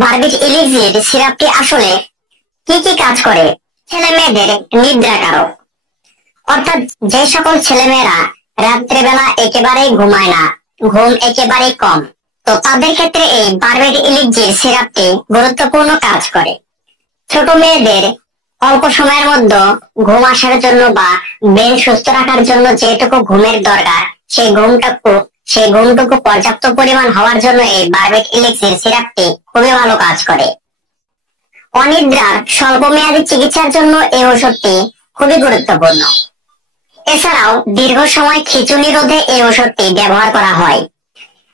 বারবিট ইলিক্সির সিরাপটি আসলে কি কি কাজ করে? ছেলে মেয়েদের নিদ্রাকারক, অর্থাৎ যে সকল ছেলেমেয়েরা রাত্রেবেলা একেবারেই ঘুমায় না, ঘুম একেবারেই কম, তো তাদের ক্ষেত্রে এই বারবিট ইলিক্সির সিরাপটি গুরুত্বপূর্ণ কাজ করে। ছোট মেয়েদের অল্প সময়ের মধ্যে ঘুম আসার জন্য বা ব্রেন সুস্থ রাখার জন্য যেটুকু ঘুমের দরকার, সেই ঘুমটুকু পর্যাপ্ত পরিমাণ হওয়ার জন্য এই বারবিট ইলিক্সির সিরাপটি খুবই ভালো কাজ করে। অনিদ্রার স্বল্পমেয়াদী চিকিৎসার জন্য এই ওষুধটি খুবই গুরুত্বপূর্ণ। এছাড়াও দীর্ঘ সময় খিঁচুনি রোধে এই ওষুধটি ব্যবহার করা হয়।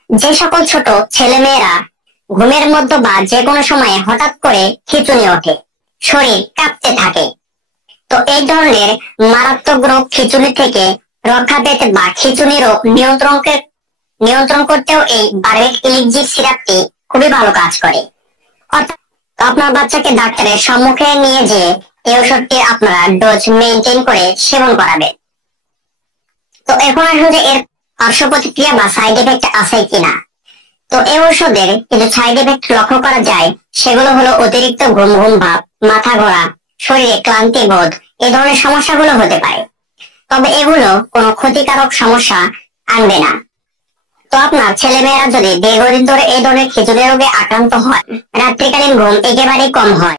যে সকল ছোট ছেলে মেয়েরা ঘুমের মধ্যে বা যে কোনো সময়ে হঠাৎ করে খিঁচুনি ওঠে, শরীর কাঁপতে থাকে, তো এই ধরনের মারাত্মক রোগ খিঁচুনি থেকে রক্ষা পেতে বা খিঁচুনি রোগ নিয়ন্ত্রণ করতেও এই বারবিট ইলিক্সির সিরাপটি খুবই ভালো কাজ করে। অর্থাৎ আপনার বাচ্চাকে ডাক্তারের সম্মুখে নিয়ে যে এই ওষুধটি আপনারা ডোজ মেনটেন করে সেবন করাবেন। তো এখন আসলে যে এর পার্শ্ব প্রতিক্রিয়া বা সাইড এফেক্ট আছে কিনা, তো এই ওষুধের কিছু সাইড এফেক্ট লক্ষ্য করা যায়। সেগুলো হলো অতিরিক্ত ঘুম ঘুম ভাব, মাথা ঘোরা, শরীরে ক্লান্তি বোধ, এই ধরনের সমস্যাগুলো হতে পারে। তবে এগুলো কোনো ক্ষতিকারক সমস্যা আনবে না। তো আপনার ছেলে মেয়েরা যদি দীর্ঘদিন ধরে এই ধরনের খিঁচুনি রোগে আক্রান্ত হয়, রাত্রিকালীন ঘুম একেবারেই কম হয়,